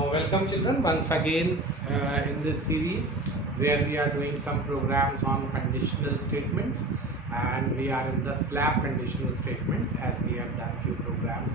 Welcome children once again in this series where we are doing some programs on conditional statements, and we are in the slab conditional statements as we have done few programs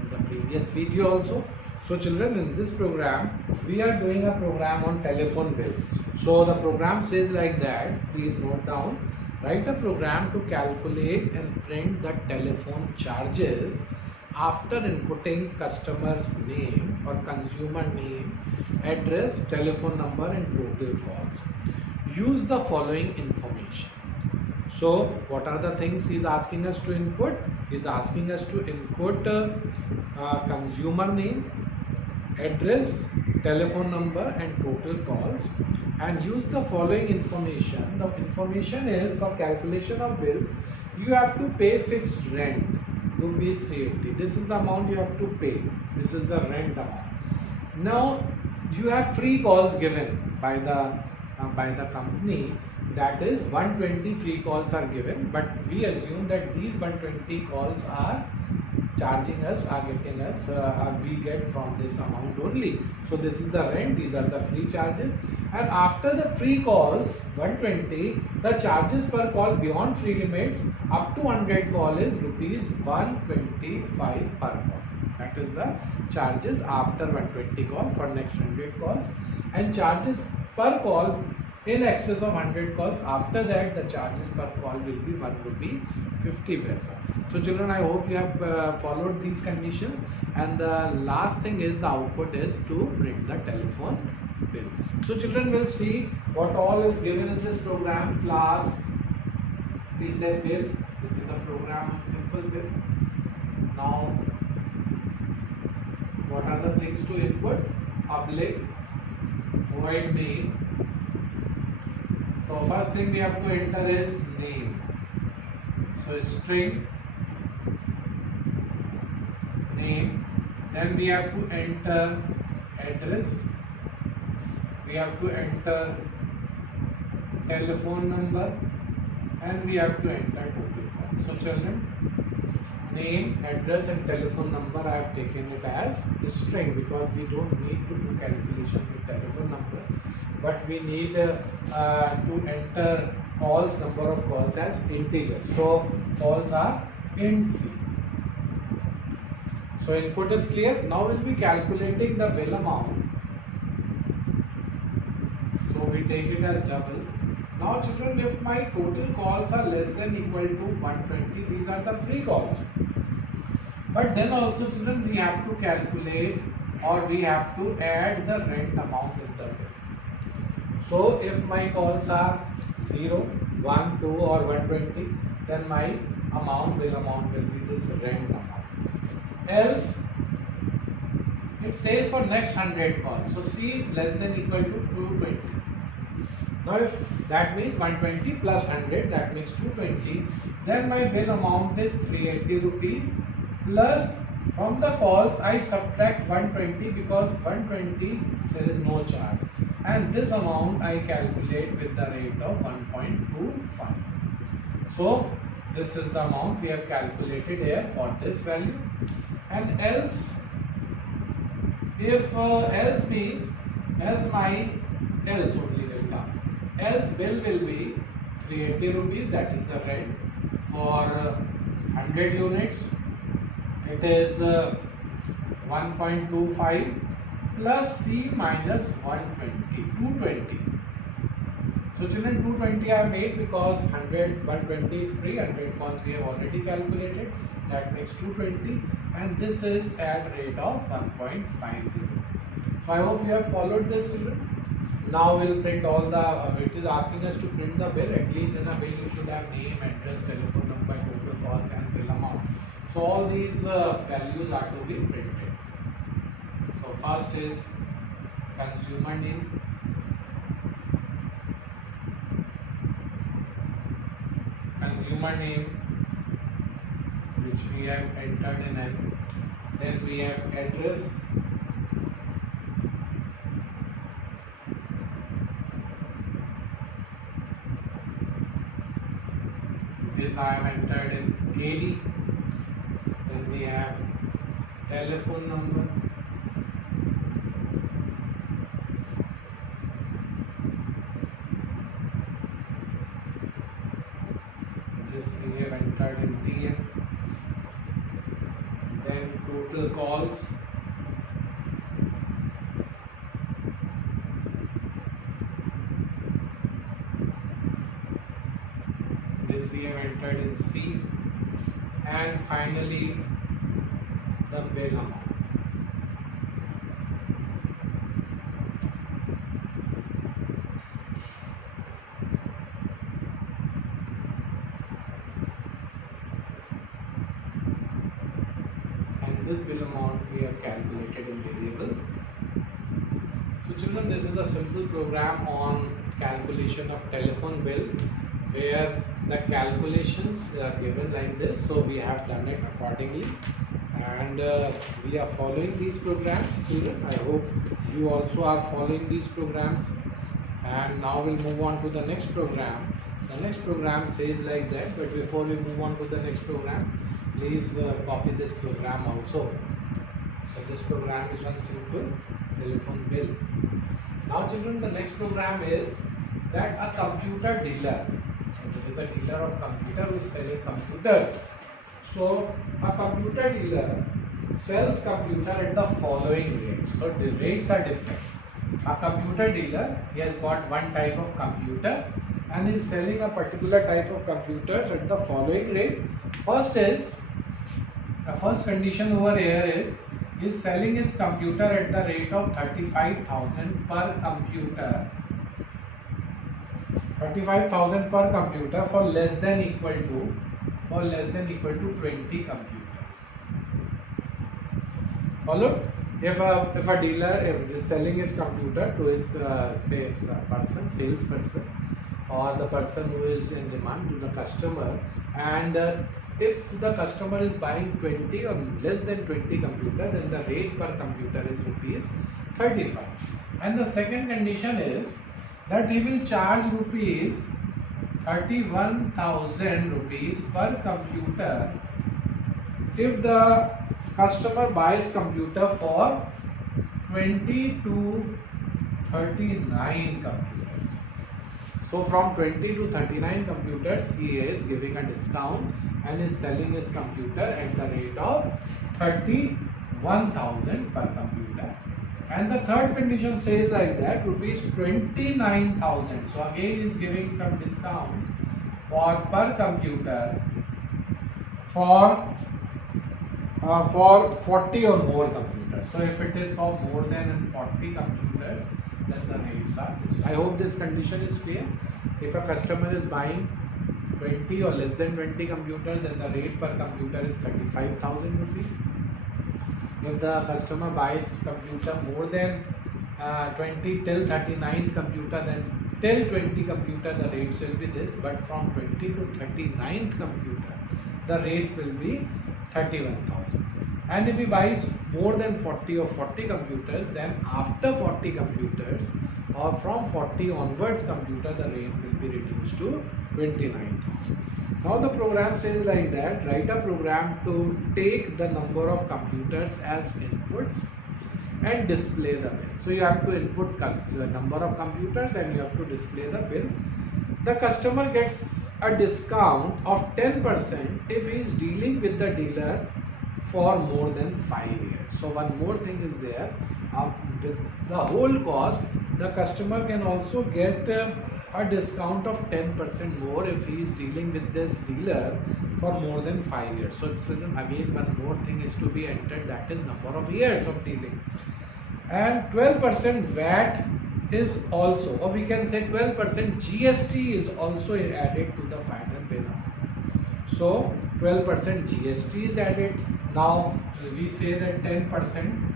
in the previous video also. So children, in this program we are doing a program on telephone bills. So the program says like that, please note down: write a program to calculate and print the telephone charges after inputting customer's name or consumer name, address, telephone number and total calls. Use the following information. So what are the things he is asking us to input? He is asking us to input consumer name, address, telephone number and total calls, and use the following information. The information is, for calculation of bill, you have to pay fixed rent, rupees 380. This is the amount you have to pay. This is the rent amount. Now you have free calls given by the company, that is 120 free calls are given, but we assume that these 120 calls are charging us, are getting us, we get from this amount only. So this is the rent, these are the free charges, and after the free calls 120, the charges per call beyond free limits up to 100 call is rupees 125 per call. That is the charges after 120 call for next 100 calls, and charges per call in excess of 100 calls. After that, the charges per call will be 1 rupee 50 paisa. So children, I hope you have followed these conditions, and the last thing is the output is to print the telephone bill. So children will see what all is given in this program: class, preset bill. This is the program on simple bill. Now what are the things to input? Public, void main. So first thing we have to enter is name. So string name. Then we have to enter address. We have to enter telephone number, and we have to enter total call. So children, name, address and telephone number I have taken it as string because we don't need to do calculation with telephone number, but we need to enter calls, number of calls as integer. So calls are int c. So input is clear. Now we'll be calculating the bill amount. So we take it as double. Now children, if my total calls are less than equal to 120, these are the free calls. But then also children, we have to calculate, or we have to add the rent amount in the bill. So if my calls are 0, 1, 2 or 120, then my bill amount will be this rent amount. Else it says for next 100 calls, so C is less than equal to 220. Now if that means 120 plus 100, that makes 220, then my bill amount is 380 rupees, plus from the calls I subtract 120 because 120 there is no charge, and this amount I calculate with the rate of 1.25. So this is the amount we have calculated here for this value. And else, if else means else only will come. Else bill will be 380 rupees, that is the rent for 100 units. It is 1.25 plus C minus 120, 220. So children, 220 are made because 120 is free, 100 calls we have already calculated, that makes 220, and this is at rate of 1.50. So I hope you have followed this children. Now we'll print all the, it is asking us to print the bill. At least in a bill you should have name, address, telephone number, total calls and bill amount. So all these values are to be printed. So first is consumer name, which we have entered in N. Then we have address, this I have entered in AD. Then we have telephone number, total calls, this we have entered in C, and finally the bill amount. And this bill amount we have calculated in variable. So children, this is a simple program on calculation of telephone bill, where the calculations are given like this. So we have done it accordingly, and we are following these programs, children. I hope you also are following these programs. And now we'll move on to the next program. The next program says like that, but before we move on to the next program, please copy this program also. So this program is one simple telephone bill. Now children, the next program is that a computer dealer. So there is a dealer of computer who is selling computers. So a computer dealer sells computer at the following rates. So the rates are different. A computer dealer, he has got one type of computer and he is selling a particular type of computers at the following rate. First is, the first condition over here is, he is selling his computer at the rate of 35,000 per computer. 35,000 per computer for less than equal to 20 computers. Follow? If a dealer is selling his computer to his salesperson, or the person who is in demand, to the customer, and if the customer is buying 20 or less than 20 computers, then the rate per computer is rupees 35. And the second condition is that he will charge rupees 31,000 rupees per computer if the customer buys computer for 20 to 39 computers. So from 20 to 39 computers, he is giving a discount and is selling his computer at the rate of 31,000 per computer. And the third condition says like that, rupees 29,000. So again he is giving some discounts for per computer for 40 or more computers. So if it is for more than 40 computers, then the rates are this. I hope this condition is clear. If a customer is buying 20 or less than 20 computers, then the rate per computer is 35,000 rupees. If the customer buys computer more than 20 till 39th computer, then till 20 computer the rates will be this, but from 20 to 39th computer the rate will be 31,000. And if he buys more than 40 or 40 computers, then after 40 computers or from 40 onwards computer, the rate will be reduced to 29,000. Now the program says like that, write a program to take the number of computers as inputs and display the bill. So you have to input the number of computers and you have to display the bill. The customer gets a discount of 10% if he is dealing with the dealer for more than 5 years. So one more thing is there, the whole cost, the customer can also get a discount of 10% more if he is dealing with this dealer for more than 5 years. So again one more thing is to be entered, that is number of years of dealing. And 12% VAT is also, or we can say 12% GST is also added to the final bill amount. So 12% GST is added. Now we say that 10%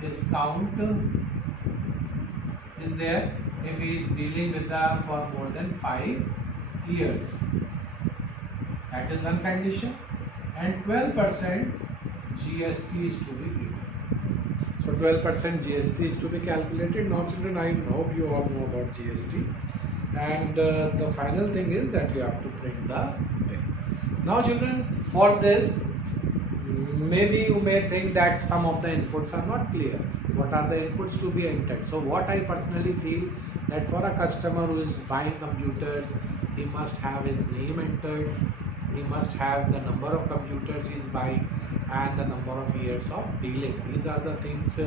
discount is there if he is dealing with them for more than 5 years. That is one condition. And 12% GST is to be given. So 12% GST is to be calculated. Now children, I hope you all know about GST. And the final thing is that you have to print the bill. Now children, for this, maybe you may think that some of the inputs are not clear. What are the inputs to be entered? So what I personally feel, that for a customer who is buying computers, he must have his name entered, he must have the number of computers he is buying, and the number of years of dealing. These are the things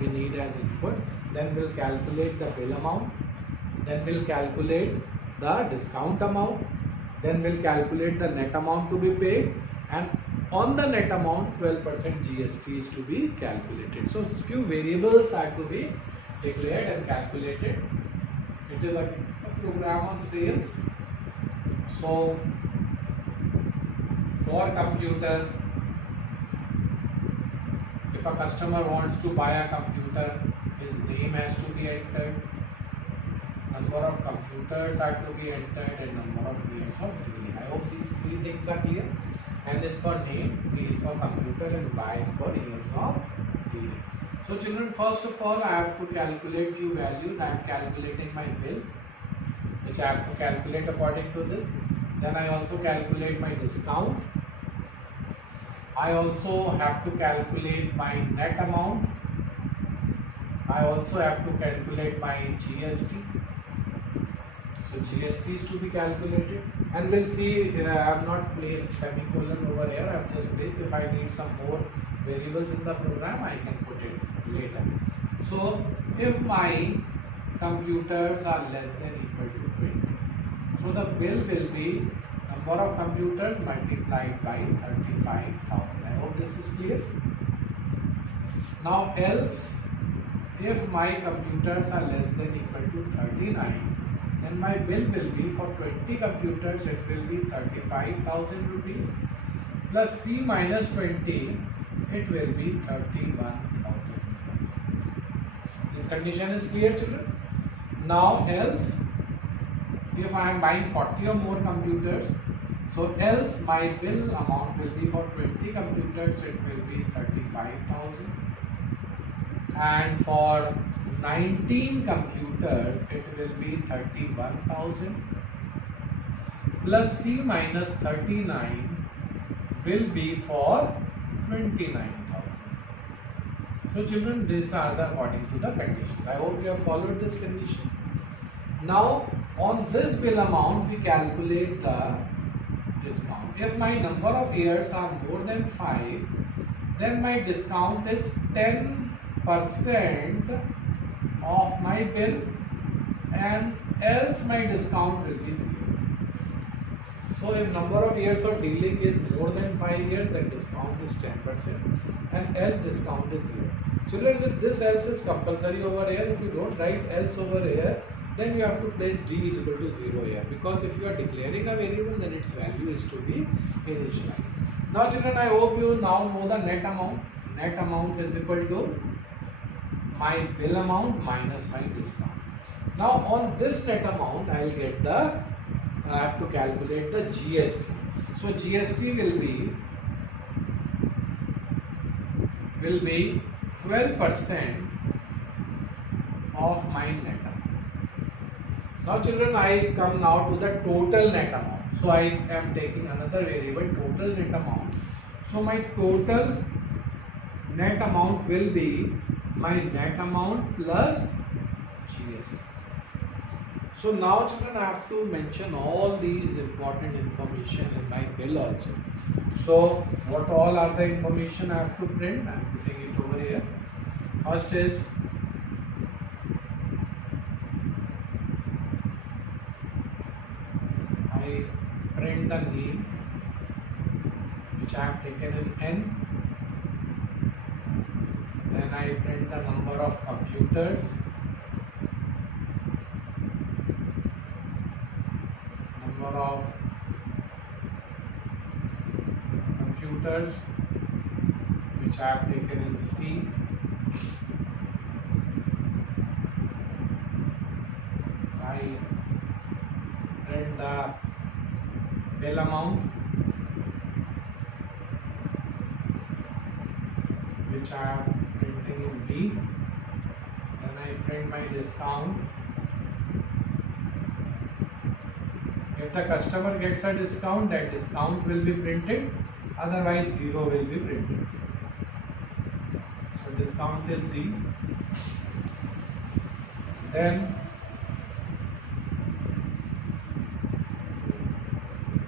we need as input. Then we'll calculate the bill amount. Then we'll calculate the discount amount. Then we'll calculate the net amount to be paid, and on the net amount 12% GST is to be calculated. So few variables are to be declared and calculated. It is a program on sales. So for computer, if a customer wants to buy a computer, his name has to be entered, number of computers are to be entered, and number of years of dealing. I hope these three things are clear. N is for name, C is for computer, and Y is for years of dealing. So children, first of all I have to calculate few values. I am calculating my bill, which I have to calculate according to this. Then I also calculate my discount. I also have to calculate my net amount. I also have to calculate my GST. So GST is to be calculated, and we'll see I have not placed semicolon over here. I have just placed. If I need some more variables in the program, I can put it later. So if my computers are less than equal to 20, so the bill will be number of computers multiplied by 35,000. I hope this is clear. Now else, if my computers are less than equal to 39, then my bill will be for 20 computers, it will be 35,000 rupees, plus C minus 20, it will be 31,000 rupees. This condition is clear, children? Now else, if I am buying 40 or more computers, so else my bill amount will be for 20 computers, it will be 35,000, and for 19 computers it will be 31,000, plus C minus 39 will be for 29,000. So children, these are the according to the conditions. I hope you have followed this condition. Now on this bill amount we calculate the discount. If my number of years are more than 5, then my discount is 10% of my bill, and else my discount will be 0. So if number of years of dealing is more than 5 years, then discount is 10%, and else discount is 0. Children, with this else is compulsory over here. If you don't write else over here, then you have to place D is equal to 0 here, because if you are declaring a variable, then its value is to be initialized. Now children, I hope you now know the net amount. Net amount is equal to my bill amount minus my discount. Now on this net amount I will get the, I have to calculate the GST. So GST will be 12% of my net amount. Now children, I come now to the total net amount. So I am taking another variable, total net amount. So my total net amount will be my net amount plus GST. So now children, I have to mention all these important information in my bill also. So what all are the information I have to print? I am putting it over here. First is I print the name, which I have taken in N. Then I print the number of computers, number of computers which I have taken in C. I print the bill amount, which I am printing in B. Then I print my discount. If the customer gets a discount, that discount will be printed, otherwise 0 will be printed. So discount is D. Then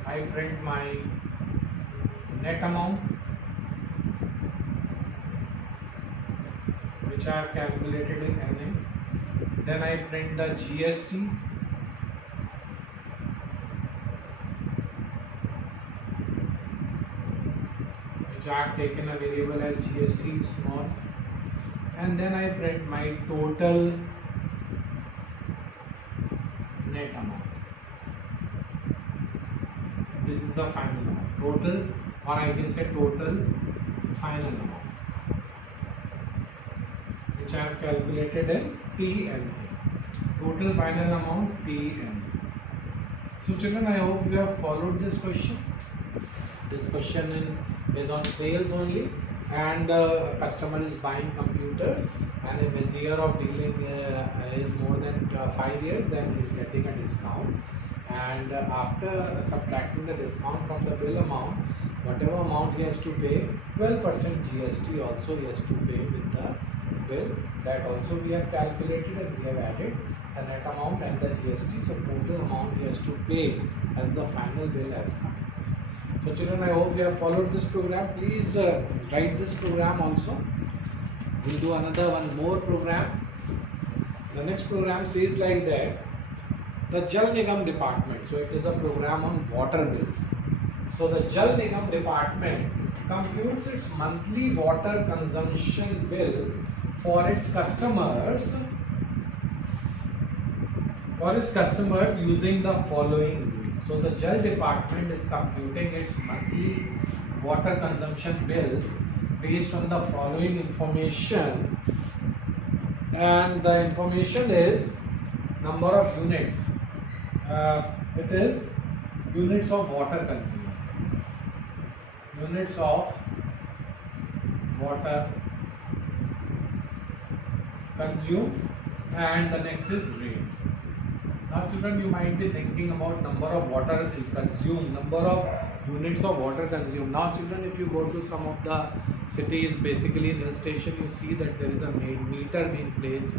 I print my net amount, which I have calculated in NM. Then I print the GST. Which I have taken a variable as GST small. And then I print my total net amount. This is the final amount. Total, or I can say total final amount, which I have calculated in PNA. Total final amount PNA. So children, I hope you have followed this question. This question is on sales only, and customer is buying computers, and if his year of dealing is more than 5 years, then he is getting a discount. And after subtracting the discount from the bill amount, whatever amount he has to pay, 12% GST also he has to pay with the bill. That also we have calculated, and we have added the net amount and the GST. So total amount he has to pay as the final bill has come. So children, I hope you have followed this program. Please write this program also. We'll do another one more program. The next program says like that. The Jal Nigam department. So it is a program on water bills. So the Jal Nigam department computes its monthly water consumption bill for its customers. Using the following. So the Jal department is computing its monthly water consumption bills based on the following information, and the information is number of units. It is units of water consumed. Units of water consumed, and the next is rate. Now children, you might be thinking about number of water consumed, number of units of water consumed. Now children, if you go to some of the cities, basically in hill station, you see that there is a meter being placed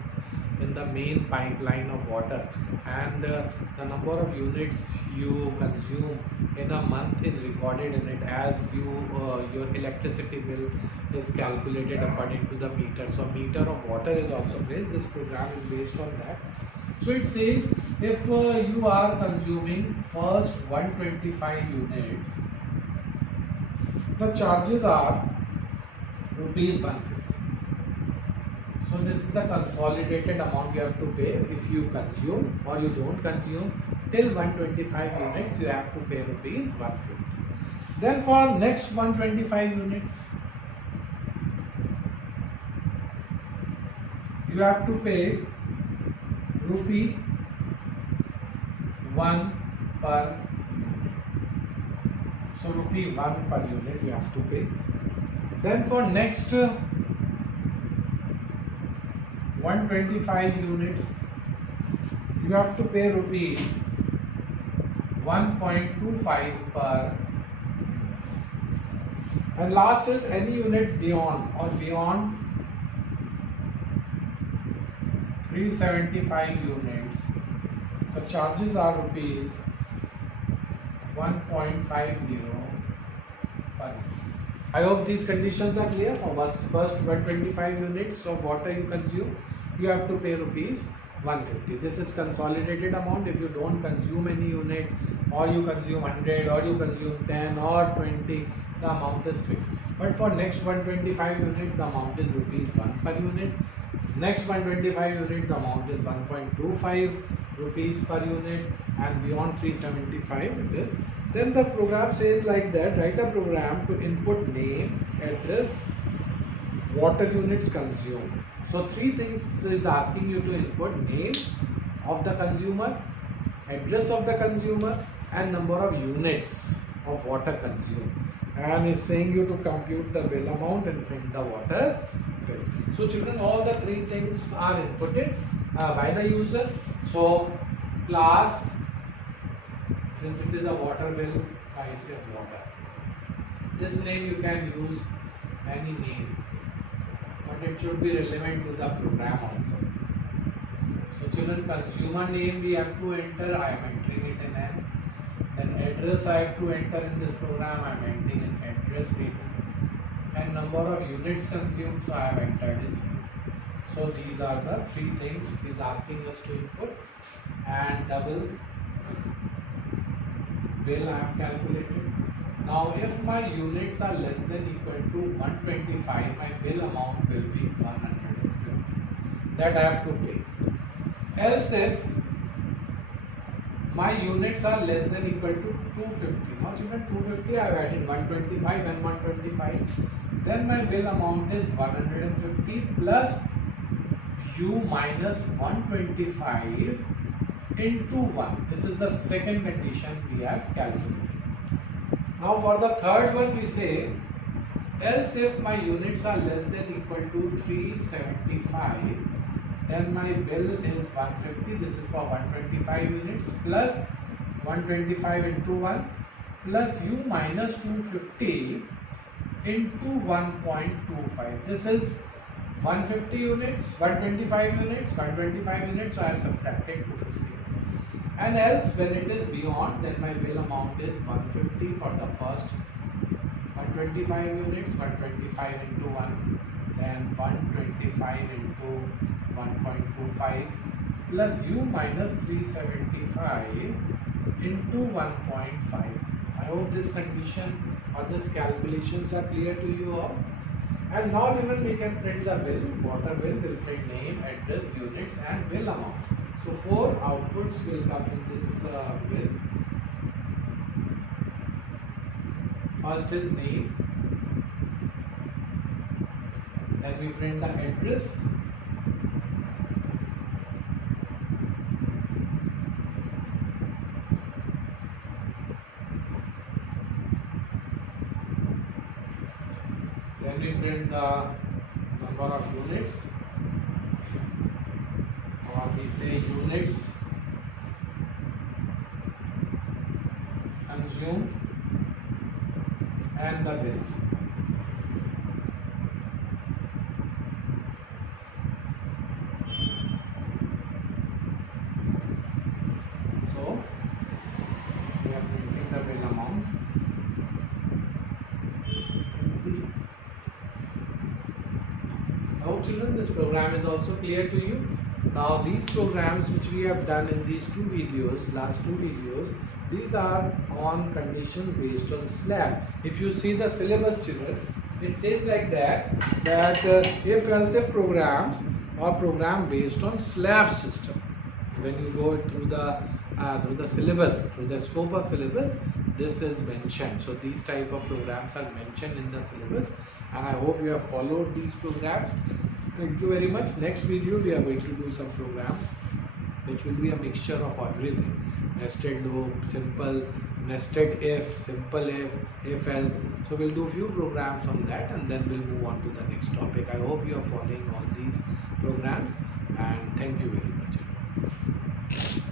in the main pipeline of water, and the number of units you consume in a month is recorded in it as your electricity bill is calculated according to the meter. So meter of water is also placed. This program is based on that. So it says if you are consuming first 125 units, the charges are rupees 150. So this is the consolidated amount you have to pay if you consume or you don't consume till 125 units. You have to pay rupees 150. Then for next 125 units, you have to pay rupee 1 per. So rupee 1 per unit you have to pay. Then for next 125 units, you have to pay rupees 1.25 per. And last is any unit beyond 375 units. The charges are rupees 1.50 per. I hope these conditions are clear. For first 125 units of water you consume, you have to pay rupees 150. This is consolidated amount. If you don't consume any unit, or you consume 100, or you consume 10 or 20, the amount is fixed. But for next 125 unit, the amount is rupees 1 per unit. Next 125 unit, the amount is 1.25 rupees per unit, and beyond 375 it is. Then the program says like that, write a program to input name, address, water units consumed. So three things is asking you to input: name of the consumer, address of the consumer, and number of units of water consumed. And is saying you to compute the bill amount and print the water bill. So children, all the three things are inputted by the user. So class, since it is a water bill, so I say water. This name you can use any name, but it should be relevant to the program also. So children, consumer name we have to enter. I am entering it in N. Then address I have to enter in this program. I am entering in address data. And number of units consumed, so I have entered in U. So these are the three things he's asking us to input. And double bill I have calculated. Now if my units are less than equal to 125, my bill amount will be 150. That I have to pay. Else if my units are less than equal to 250. Now children, 250 I have added 125 and 125. Then my bill amount is 150 plus u minus 125 into 1. This is the second condition we have calculated. Now for the third one we say, else if my units are less than equal to 375, then my bill is 150. This is for 125 units plus 125 into 1 plus u minus 250 into 1.25. This is 150 units, 125 units, 125 units, so I have subtracted 250. And else when it is beyond, then my bill amount is 150 for the first 125 units, 125 into 1, then 125 into 1.25 plus u minus 375 into 1.5. I hope this condition or this calculations are clear to you all. And now children, we can print the bill. Water bill will print name, address, units and bill amount. So 4 outputs will come in this bill. First is name, then we print the address, then we print the number of units, or we say units consumed and the bill. So we are printing the bill amount. I hope children this program is also clear to you. Now these programs which we have done in these two videos, last two videos, these are on condition based on slab. If you see the syllabus children, it says like that if else if programs or program based on slab system. When you go through the syllabus, through the scope of syllabus, this is mentioned. So these type of programs are mentioned in the syllabus, and I hope you have followed these programs. Thank you very much. Next video we are going to do some programs which will be a mixture of everything. Nested loop, simple, nested if, simple if else. So we'll do few programs on that and then we'll move on to the next topic. I hope you are following all these programs and thank you very much.